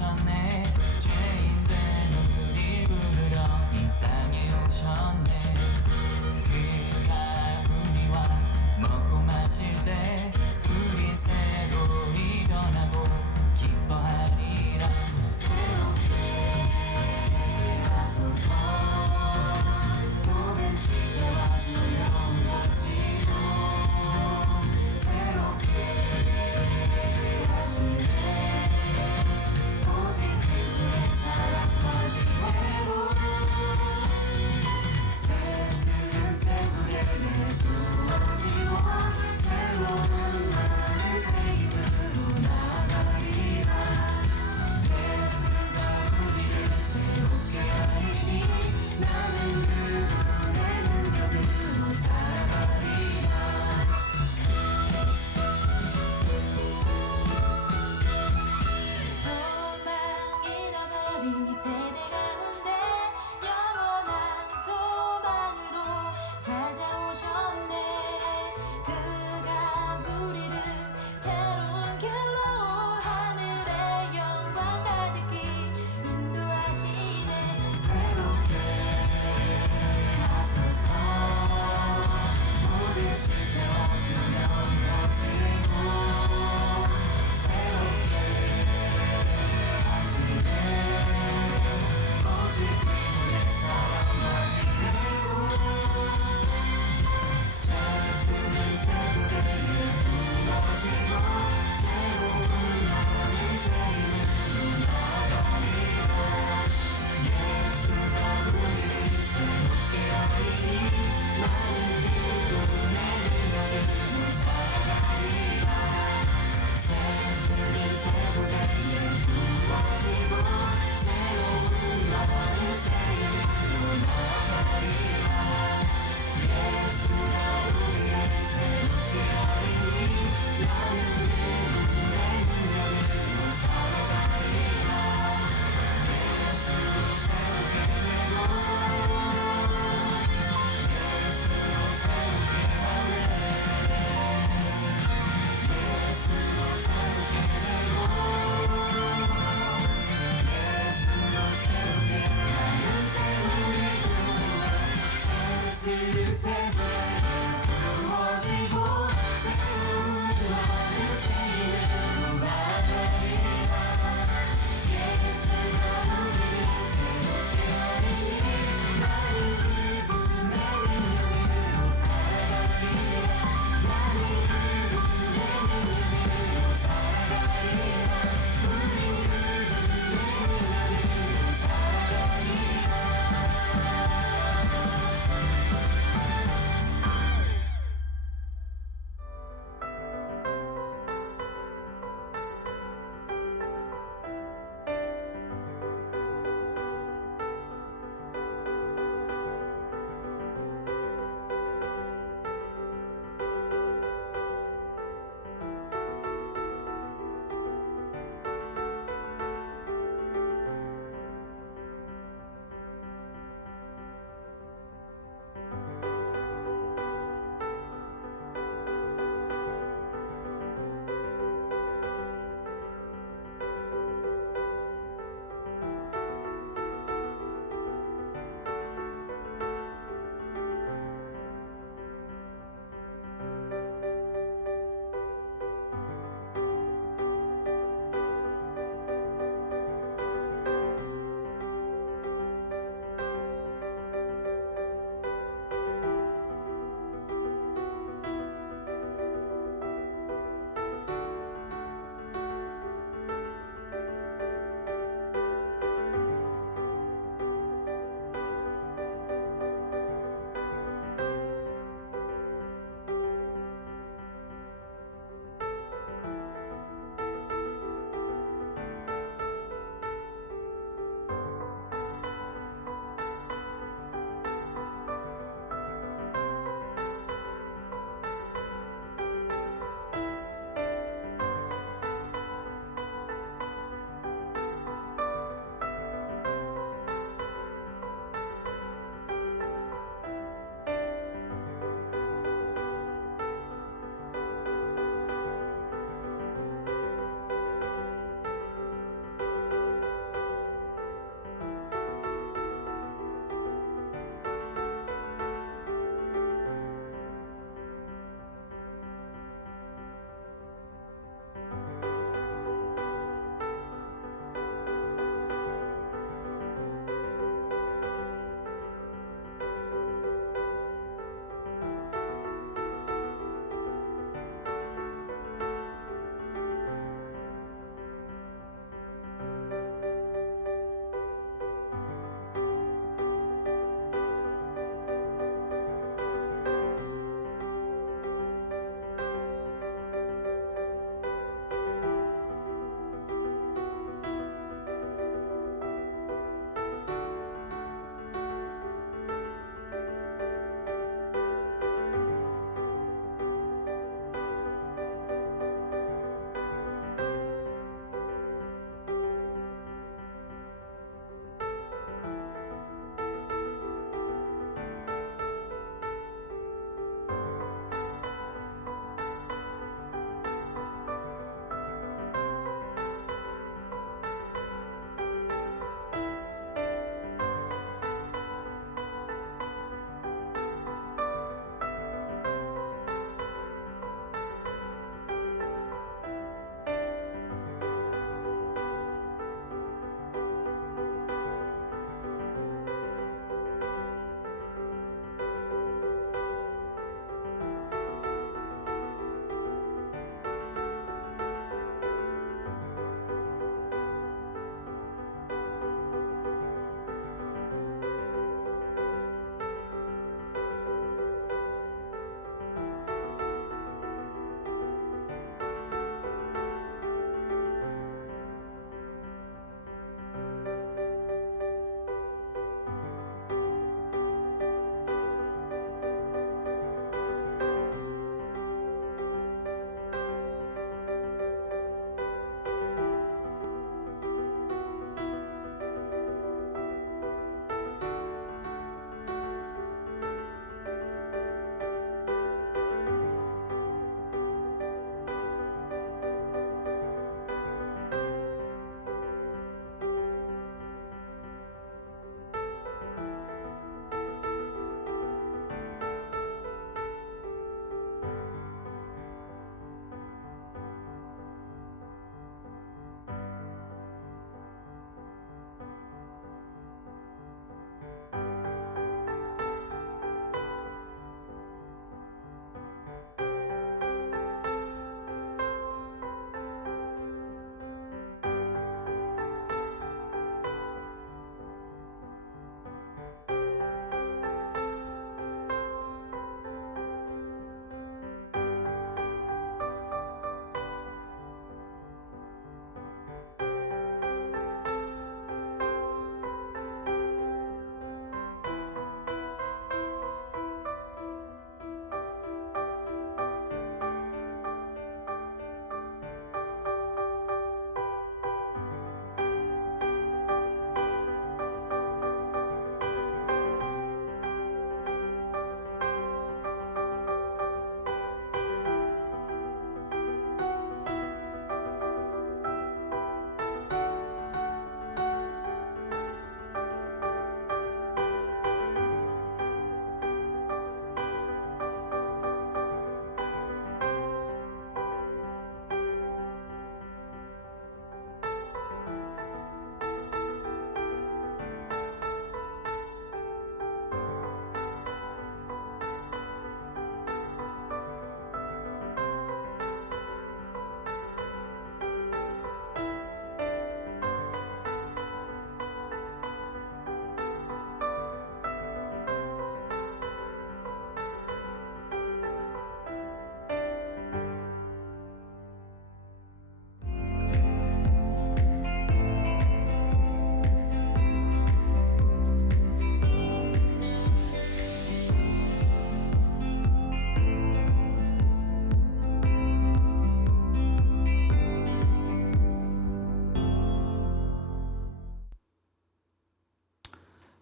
오셨네. 죄인된 우릴 부르러 이 땅에 오셨네. 그가 우리와 먹고 마실 때 우리 새로이 변하고 기뻐하리라. 새롭게 하소서. 모든 시대와 두려움 가지고 새롭게 하시네. 오직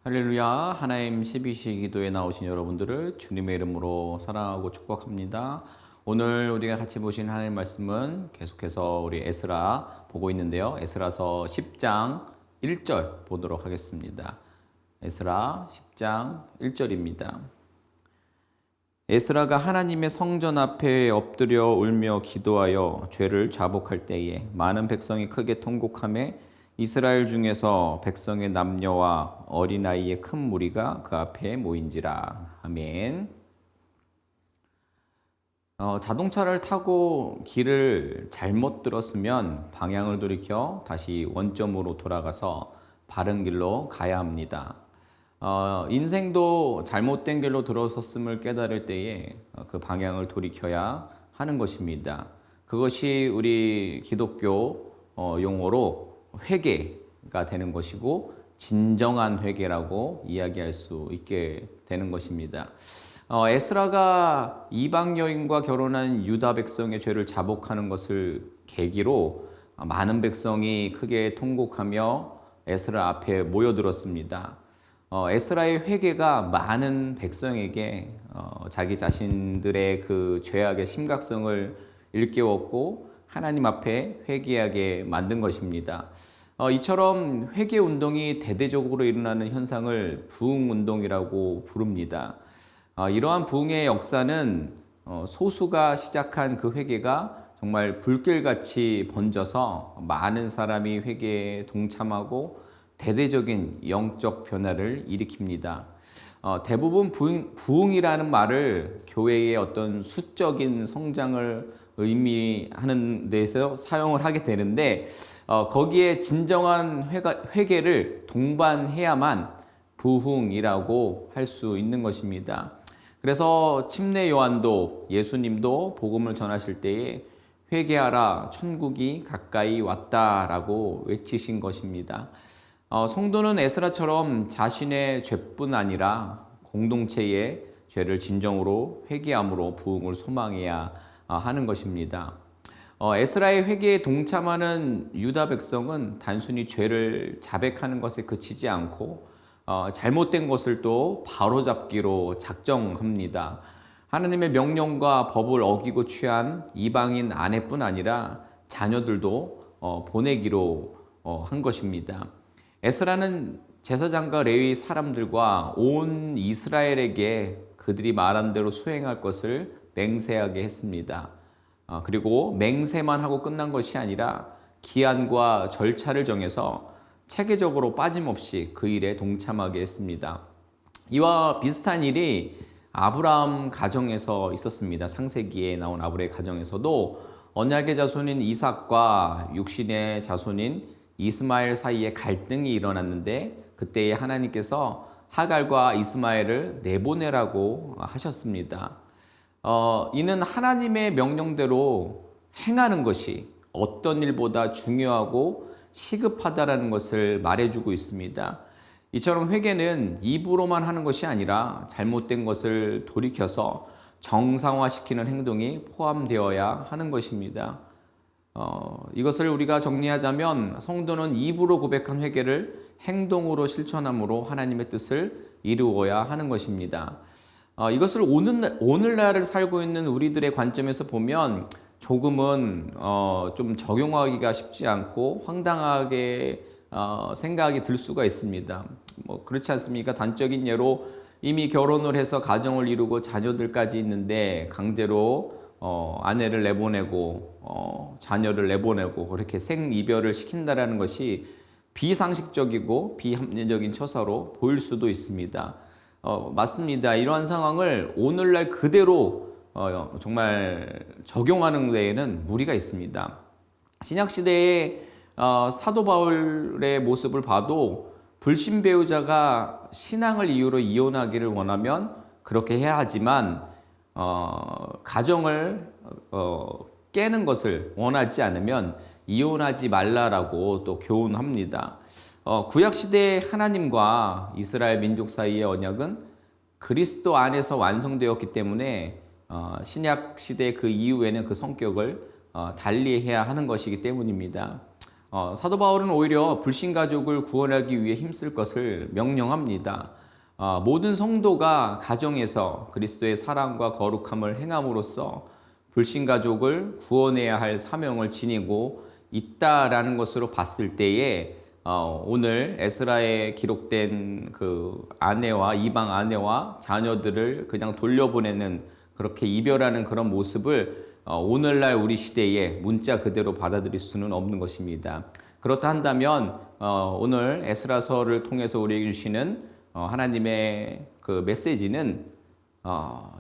할렐루야. 하나님 12시 기도에 나오신 여러분들을 주님의 이름으로 사랑하고 축복합니다. 오늘 우리가 같이 보신 하나님 말씀은 계속해서 우리 에스라 보고 있는데요. 에스라서 10장 1절 보도록 하겠습니다. 에스라 10장 1절입니다. 에스라가 하나님의 성전 앞에 엎드려 울며 기도하여 죄를 자복할 때에 많은 백성이 크게 통곡하며 이스라엘 중에서 백성의 남녀와 어린아이의 큰 무리가 그 앞에 모인지라. 아멘. 자동차를 타고 길을 잘못 들었으면 방향을 돌이켜 다시 원점으로 돌아가서 바른 길로 가야 합니다. 인생도 잘못된 길로 들어섰음을 깨달을 때에 그 방향을 돌이켜야 하는 것입니다. 그것이 우리 기독교 용어로 회개가 되는 것이고 진정한 회개라고 이야기할 수 있게 되는 것입니다. 에스라가 이방 여인과 결혼한 유다 백성의 죄를 자복하는 것을 계기로 많은 백성이 크게 통곡하며 에스라 앞에 모여들었습니다. 에스라의 회개가 많은 백성에게 자기 자신들의 그 죄악의 심각성을 일깨웠고 하나님 앞에 회개하게 만든 것입니다. 이처럼 회개 운동이 대대적으로 일어나는 현상을 부흥 운동이라고 부릅니다. 이러한 부흥의 역사는 소수가 시작한 그 회개가 정말 불길같이 번져서 많은 사람이 회개에 동참하고 대대적인 영적 변화를 일으킵니다. 대부분 부흥이라는 말을 교회의 어떤 수적인 성장을 의미하는 데서 사용을 하게 되는데 거기에 진정한 회개를 동반해야만 부흥이라고 할 수 있는 것입니다. 그래서 침례 요한도 예수님도 복음을 전하실 때에 회개하라 천국이 가까이 왔다라고 외치신 것입니다. 성도는 에스라처럼 자신의 죄뿐 아니라 공동체의 죄를 진정으로 회개함으로 부흥을 소망해야 하는 것입니다. 에스라의 회개에 동참하는 유다 백성은 단순히 죄를 자백하는 것에 그치지 않고 잘못된 것을 또 바로잡기로 작정합니다. 하나님의 명령과 법을 어기고 취한 이방인 아내뿐 아니라 자녀들도 보내기로 한 것입니다. 에스라는 제사장과 레위 사람들과 온 이스라엘에게 그들이 말한 대로 수행할 것을 맹세하게 했습니다. 그리고 맹세만 하고 끝난 것이 아니라 기한과 절차를 정해서 체계적으로 빠짐없이 그 일에 동참하게 했습니다. 이와 비슷한 일이 아브라함 가정에서 있었습니다. 창세기에 나온 아브라함의 가정에서도 언약의 자손인 이삭과 육신의 자손인 이스마엘 사이에 갈등이 일어났는데 그때에 하나님께서 하갈과 이스마엘을 내보내라고 하셨습니다. 이는 하나님의 명령대로 행하는 것이 어떤 일보다 중요하고 시급하다라는 것을 말해주고 있습니다. 이처럼 회개는 입으로만 하는 것이 아니라 잘못된 것을 돌이켜서 정상화시키는 행동이 포함되어야 하는 것입니다. 이것을 우리가 정리하자면 성도는 입으로 고백한 회개를 행동으로 실천함으로 하나님의 뜻을 이루어야 하는 것입니다. 이것을 오늘날을 살고 있는 우리들의 관점에서 보면 조금은 좀 적용하기가 쉽지 않고 황당하게 생각이 들 수가 있습니다. 그렇지 않습니까? 단적인 예로 이미 결혼을 해서 가정을 이루고 자녀들까지 있는데 강제로 아내를 내보내고 자녀를 내보내고 그렇게 생이별을 시킨다라는 것이 비상식적이고 비합리적인 처사로 보일 수도 있습니다. 맞습니다. 이러한 상황을 오늘날 그대로 정말 적용하는 데에는 무리가 있습니다. 신약시대의 사도 바울의 모습을 봐도 불신 배우자가 신앙을 이유로 이혼하기를 원하면 그렇게 해야 하지만 가정을 깨는 것을 원하지 않으면 이혼하지 말라라고 또 교훈합니다. 구약시대의 하나님과 이스라엘 민족 사이의 언약은 그리스도 안에서 완성되었기 때문에 신약시대 그 이후에는 그 성격을 달리해야 하는 것이기 때문입니다. 사도 바울은 오히려 불신 가족을 구원하기 위해 힘쓸 것을 명령합니다. 모든 성도가 가정에서 그리스도의 사랑과 거룩함을 행함으로써 불신 가족을 구원해야 할 사명을 지니고 있다라는 것으로 봤을 때에 오늘 에스라에 기록된 그 아내와 이방 아내와 자녀들을 그냥 돌려보내는 그렇게 이별하는 그런 모습을 오늘날 우리 시대에 문자 그대로 받아들일 수는 없는 것입니다. 그렇다 한다면 오늘 에스라서를 통해서 우리에게 주시는 하나님의 그 메시지는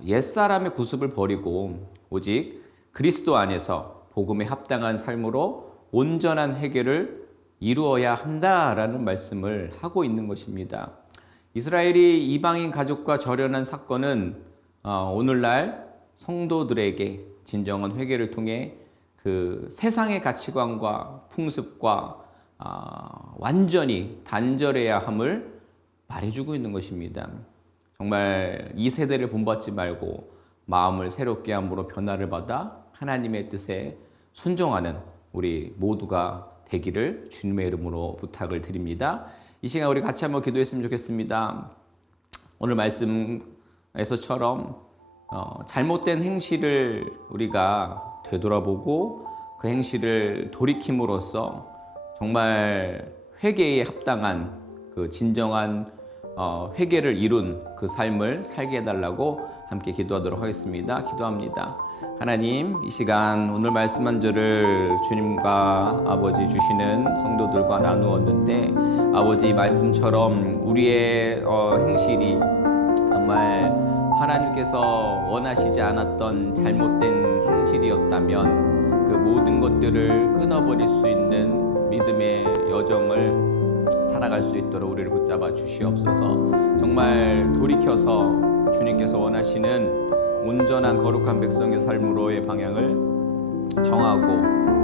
옛사람의 구습을 버리고 오직 그리스도 안에서 복음에 합당한 삶으로 온전한 회개를 이루어야 한다라는 말씀을 하고 있는 것입니다. 이스라엘이 이방인 가족과 절연한 사건은 오늘날 성도들에게 진정한 회개를 통해 그 세상의 가치관과 풍습과 완전히 단절해야 함을 말해주고 있는 것입니다. 정말 이 세대를 본받지 말고 마음을 새롭게 함으로 변화를 받아 하나님의 뜻에 순종하는 우리 모두가 되기를 주님의 이름으로 부탁을 드립니다. 이 시간 우리 같이 한번 기도했으면 좋겠습니다. 오늘 말씀에서처럼 잘못된 행실을 우리가 되돌아보고 그 행실을 돌이킴으로써 정말 회개에 합당한 그 진정한 회개를 이룬 그 삶을 살게 해달라고 함께 기도하도록 하겠습니다. 기도합니다. 하나님, 이 시간 오늘 말씀 한 절을 주님과 아버지 주시는 성도들과 나누었는데 아버지 말씀처럼 우리의 행실이 정말 하나님께서 원하시지 않았던 잘못된 행실이었다면 그 모든 것들을 끊어버릴 수 있는 믿음의 여정을 살아갈 수 있도록 우리를 붙잡아 주시옵소서. 정말 돌이켜서 주님께서 원하시는 온전한 거룩한 백성의 삶으로의 방향을 정하고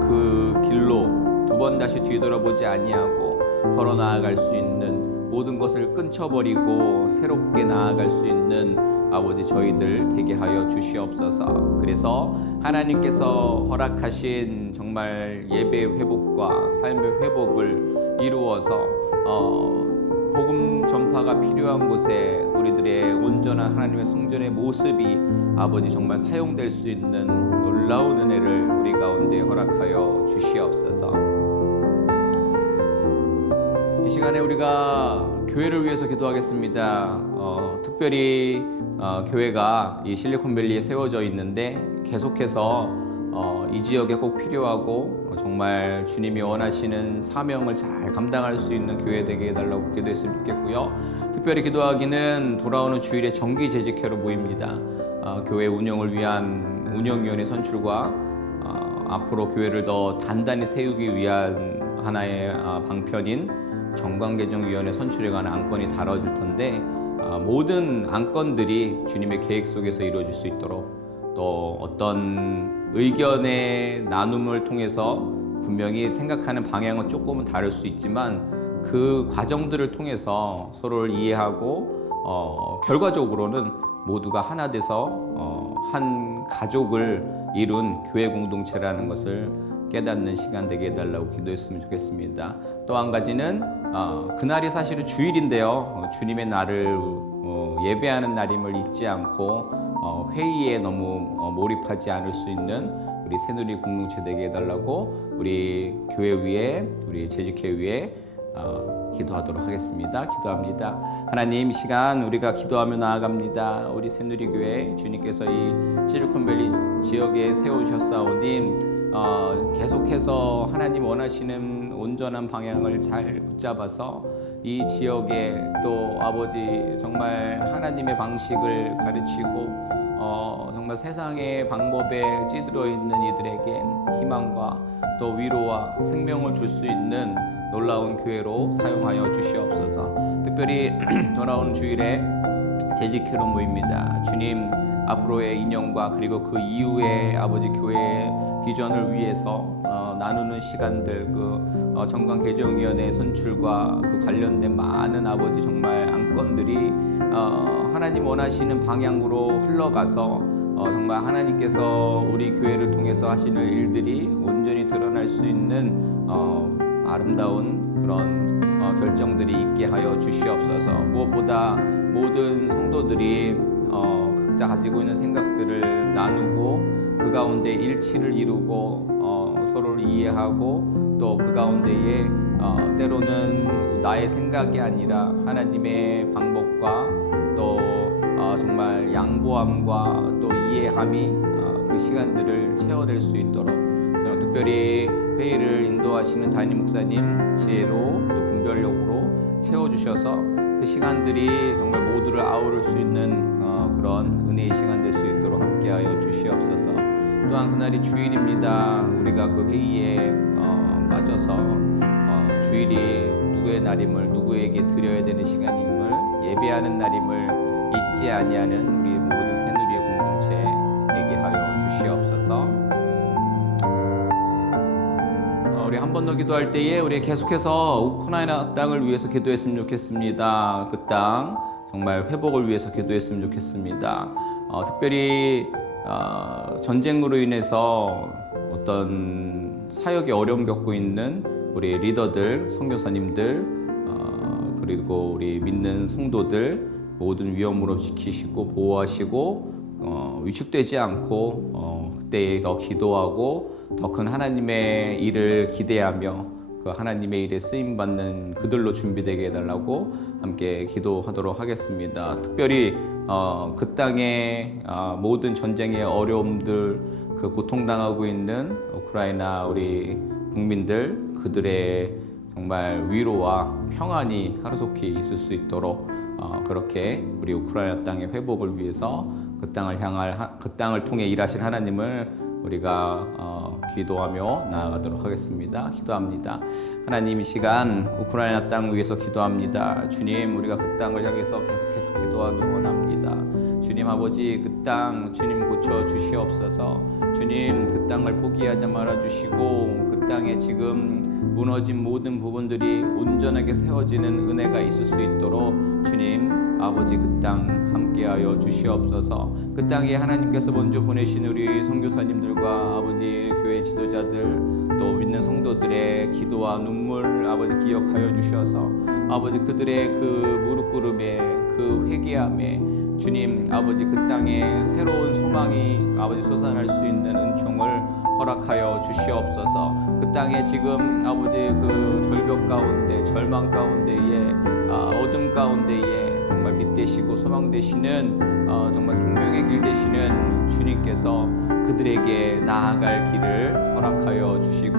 그 길로 두 번 다시 뒤돌아보지 아니하고 걸어 나아갈 수 있는 모든 것을 끊쳐버리고 새롭게 나아갈 수 있는 아버지 저희들 되게 하여 주시옵소서. 그래서 하나님께서 허락하신 정말 예배의 회복과 삶의 회복을 이루어서 복음 전파가 필요한 곳에 우리들의 온전한 하나님의 성전의 모습이 아버지 정말 사용될 수 있는 놀라운 은혜를 우리 가운데 허락하여 주시옵소서. 이 시간에 우리가 교회를 위해서 기도하겠습니다. 특별히 교회가 이 실리콘밸리에 세워져 있는데 계속해서 이 지역에 꼭 필요하고 정말 주님이 원하시는 사명을 잘 감당할 수 있는 교회 되게 해달라고 기도했으면 좋겠고요. 특별히 기도하기는 돌아오는 주일에 정기 재직회로 모입니다. 교회 운영을 위한 운영위원회 선출과 앞으로 교회를 더 단단히 세우기 위한 하나의 방편인 정관개정위원회 선출에 관한 안건이 다뤄질 텐데 모든 안건들이 주님의 계획 속에서 이루어질 수 있도록 또 어떤 의견의 나눔을 통해서 분명히 생각하는 방향은 조금은 다를 수 있지만 그 과정들을 통해서 서로를 이해하고 결과적으로는 모두가 하나 돼서 한 가족을 이룬 교회 공동체라는 것을 깨닫는 시간 되게 해달라고 기도했으면 좋겠습니다. 또 한 가지는 그날이 사실은 주일인데요. 주님의 날을 예배하는 날임을 잊지 않고 회의에 너무 몰입하지 않을 수 있는 우리 새누리 공동체 되게 해달라고 우리 교회 위에 우리 재직회 위에 기도하도록 하겠습니다. 기도합니다. 하나님, 이 시간 우리가 기도하며 나아갑니다. 우리 새누리교회 주님께서 이 실리콘밸리 지역에 세우셨사오니 계속해서 하나님 원하시는 온전한 방향을 잘 붙잡아서 이 지역에 또 아버지 정말 하나님의 방식을 가르치고 정말 세상의 방법에 찌들어 있는 이들에게 희망과 또 위로와 생명을 줄 수 있는 놀라운 교회로 사용하여 주시옵소서. 특별히 돌아오는 주일에 재직회로 모입니다. 주님, 앞으로의 인연과 그리고 그 이후의 아버지 교회의 비전을 위해서 나누는 시간들, 그 정관개정위원회 선출과 그 관련된 많은 아버지 정말 안건들이 하나님 원하시는 방향으로 흘러가서 정말 하나님께서 우리 교회를 통해서 하시는 일들이 온전히 드러날 수 있는 아름다운 그런 결정들이 있게 하여 주시옵소서. 무엇보다 모든 성도들이 각자 가지고 있는 생각들을 나누고 그 가운데 일치를 이루고 서로를 이해하고 또 그 가운데에 때로는 나의 생각이 아니라 하나님의 방법과 또 정말 양보함과 또 이해함이 그 시간들을 채워낼 수 있도록 특별히 회의를 인도하시는 담임 목사님 지혜로 또 분별력으로 채워주셔서 그 시간들이 정말 모두를 아우를 수 있는 그런 은혜의 시간 될 수 있도록 함께하여 주시옵소서. 또한 그날이 주일입니다. 우리가 그 회의에 빠져서 주일이 누구의 날임을 누구에게 드려야 되는 시간임을 예배하는 날임을 잊지 아니하는 우리 모든 새누리의 공동체 되게 하여 주시옵소서. 우리 한 번 더 기도할 때에 우리 계속해서 우크라이나 땅을 위해서 기도했으면 좋겠습니다. 그 땅 정말 회복을 위해서 기도했으면 좋겠습니다. 특별히 전쟁으로 인해서 어떤 사역에 어려움 겪고 있는 우리 리더들, 선교사님들 그리고 우리 믿는 성도들 모든 위험으로 지키시고 보호하시고 위축되지 않고 그때에 더 기도하고 더 큰 하나님의 일을 기대하며 그 하나님의 일에 쓰임 받는 그들로 준비되게 해달라고 함께 기도하도록 하겠습니다. 특별히 그 땅의 모든 전쟁의 어려움들 그 고통당하고 있는 우크라이나 우리 국민들 그들의 정말 위로와 평안이 하루속히 있을 수 있도록 그렇게 우리 우크라이나 땅의 회복을 위해서 그 땅을 통해 일하실 하나님을 우리가 기도하며 나아가도록 하겠습니다. 기도합니다. 하나님 이 시간 우크라이나 땅 위해서 기도합니다. 주님 우리가 그 땅을 향해서 계속해서 기도하고 원합니다. 주님 아버지 그 땅 주님 고쳐 주시옵소서. 주님 그 땅을 포기하지 말아 주시고 그 땅에 지금 무너진 모든 부분들이 온전하게 세워지는 은혜가 있을 수 있도록 주님 아버지 그 땅 함께하여 주시옵소서. 그 땅에 하나님께서 먼저 보내신 우리 선교사님들과 아버지 교회 지도자들 또 믿는 성도들의 기도와 눈물 아버지 기억하여 주셔서 아버지 그들의 그 무릎 꿇음에 그 회개함에 주님 아버지 그 땅에 새로운 소망이 아버지 솟아날 수 있는 은총을 허락하여 주시옵소서. 그 땅에 지금 아버지 그 절벽 가운데 절망 가운데에 어둠 가운데에 정말 빛 되시고 소망 되시는 정말 생명의 길 되시는 주님께서 그들에게 나아갈 길을 허락하여 주시고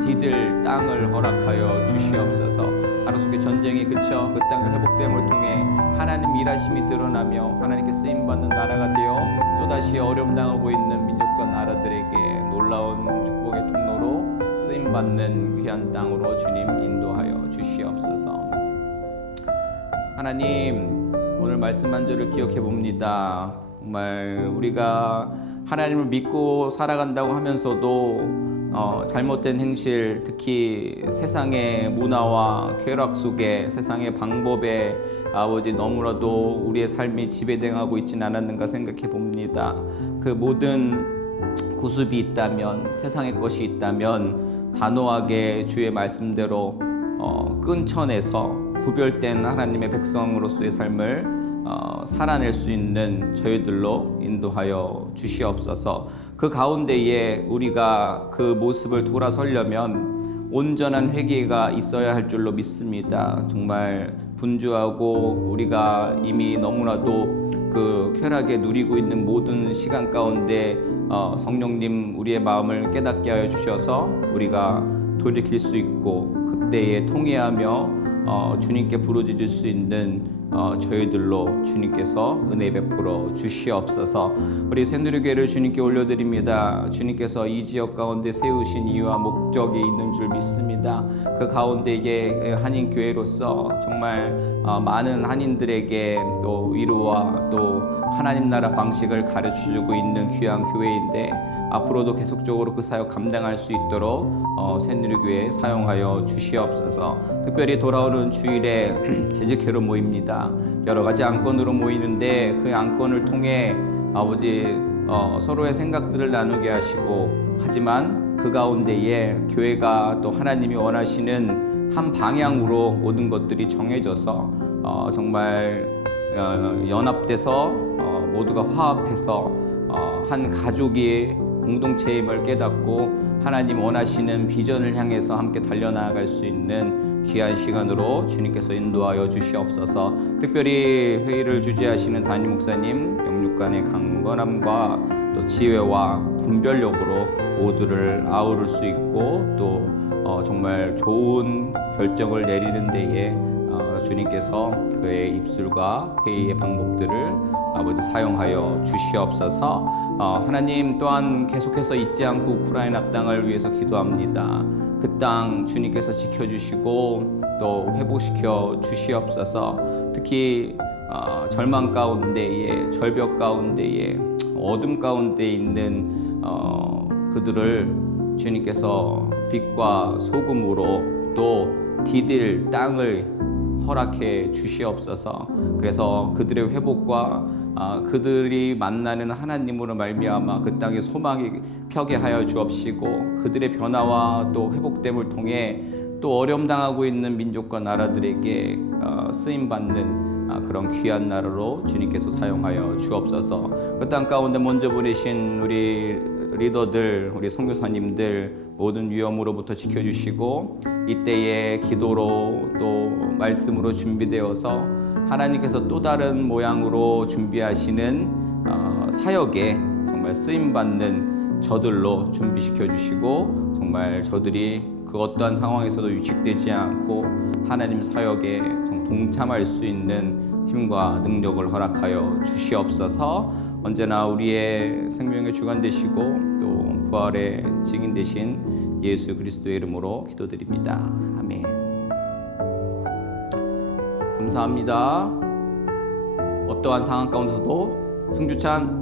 디딜 땅을 허락하여 주시옵소서. 하루속에 전쟁이 그쳐 그 땅의 회복됨을 통해 하나님 일하심이 드러나며 하나님께 쓰임받는 나라가 되어 또다시 어려움 당하고 있는 민족과 나라들에게 놀라운 축복의 통로로 쓰임받는 귀한 땅으로 주님 인도하여 주시옵소서. 하나님 오늘 말씀 한 절을 기억해 봅니다. 정말 우리가 하나님을 믿고 살아간다고 하면서도 잘못된 행실 특히 세상의 문화와 쾌락 속에 세상의 방법에 아버지 너무나도 우리의 삶이 지배당하고 있지는 않았는가 생각해 봅니다. 그 모든 구습이 있다면 세상의 것이 있다면 단호하게 주의 말씀대로 끊쳐내서 구별된 하나님의 백성으로서의 삶을 살아낼 수 있는 저희들로 인도하여 주시옵소서. 그 가운데에 우리가 그 모습을 돌아서려면 온전한 회개가 있어야 할 줄로 믿습니다. 정말 분주하고 우리가 이미 너무나도 그 쾌락에 누리고 있는 모든 시간 가운데 성령님 우리의 마음을 깨닫게 하여 주셔서 우리가 돌이킬 수 있고 그때에 통회하며 주님께 부르짖을 수 있는 저희들로 주님께서 은혜 베풀어 주시옵소서. 우리 새누리교회를 주님께 올려드립니다. 주님께서 이 지역 가운데 세우신 이유와 목적이 있는 줄 믿습니다. 그 가운데에 한인교회로서 정말 많은 한인들에게 또 위로와 또 하나님 나라 방식을 가르쳐주고 있는 귀한 교회인데 앞으로도 계속적으로 그 사역 감당할 수 있도록 새누리교회 사용하여 주시옵소서. 특별히 돌아오는 주일에 재직회로 모입니다. 여러 가지 안건으로 모이는데 그 안건을 통해 아버지 서로의 생각들을 나누게 하시고 하지만 그 가운데에 교회가 또 하나님이 원하시는 한 방향으로 모든 것들이 정해져서 정말 연합돼서 모두가 화합해서 한 가족이 공동체임을 깨닫고 하나님 원하시는 비전을 향해서 함께 달려나갈 수 있는 귀한 시간으로 주님께서 인도하여 주시옵소서. 특별히 회의를 주재하시는 담임 목사님 영육간의 강건함과 또 지혜와 분별력으로 모두를 아우를 수 있고 또 정말 좋은 결정을 내리는 데에 주님께서 그의 입술과 회의의 방법들을 아버지 사용하여 주시옵소서. 하나님 또한 계속해서 잊지 않고 우크라이나 땅을 위해서 기도합니다. 그 땅 주님께서 지켜주시고 또 회복시켜 주시옵소서. 특히 절망 가운데에 절벽 가운데에 어둠 가운데 있는 그들을 주님께서 빛과 소금으로 또 디딜 땅을 허락해 주시옵소서. 그래서 그들의 회복과 그들이 만나는 하나님으로 말미암아 그 땅에 소망이 펴게 하여 주옵시고 그들의 변화와 또 회복됨을 통해 또 어려움 당하고 있는 민족과 나라들에게 쓰임 받는 그런 귀한 나라로 주님께서 사용하여 주옵소서. 그 땅 가운데 먼저 보내신 우리 리더들, 우리 선교사님들 모든 위험으로부터 지켜주시고 이때에 기도로 또 말씀으로 준비되어서 하나님께서 또 다른 모양으로 준비하시는 사역에 정말 쓰임받는 저들로 준비시켜 주시고 정말 저들이 그 어떠한 상황에서도 위축되지 않고 하나님 사역에 동참할 수 있는 힘과 능력을 허락하여 주시옵소서. 언제나 우리의 생명의 주관 되시고 또 부활의 증인 되신 예수 그리스도의 이름으로 기도드립니다. 아멘. 감사합니다. 어떠한 상황 가운데서도 승주찬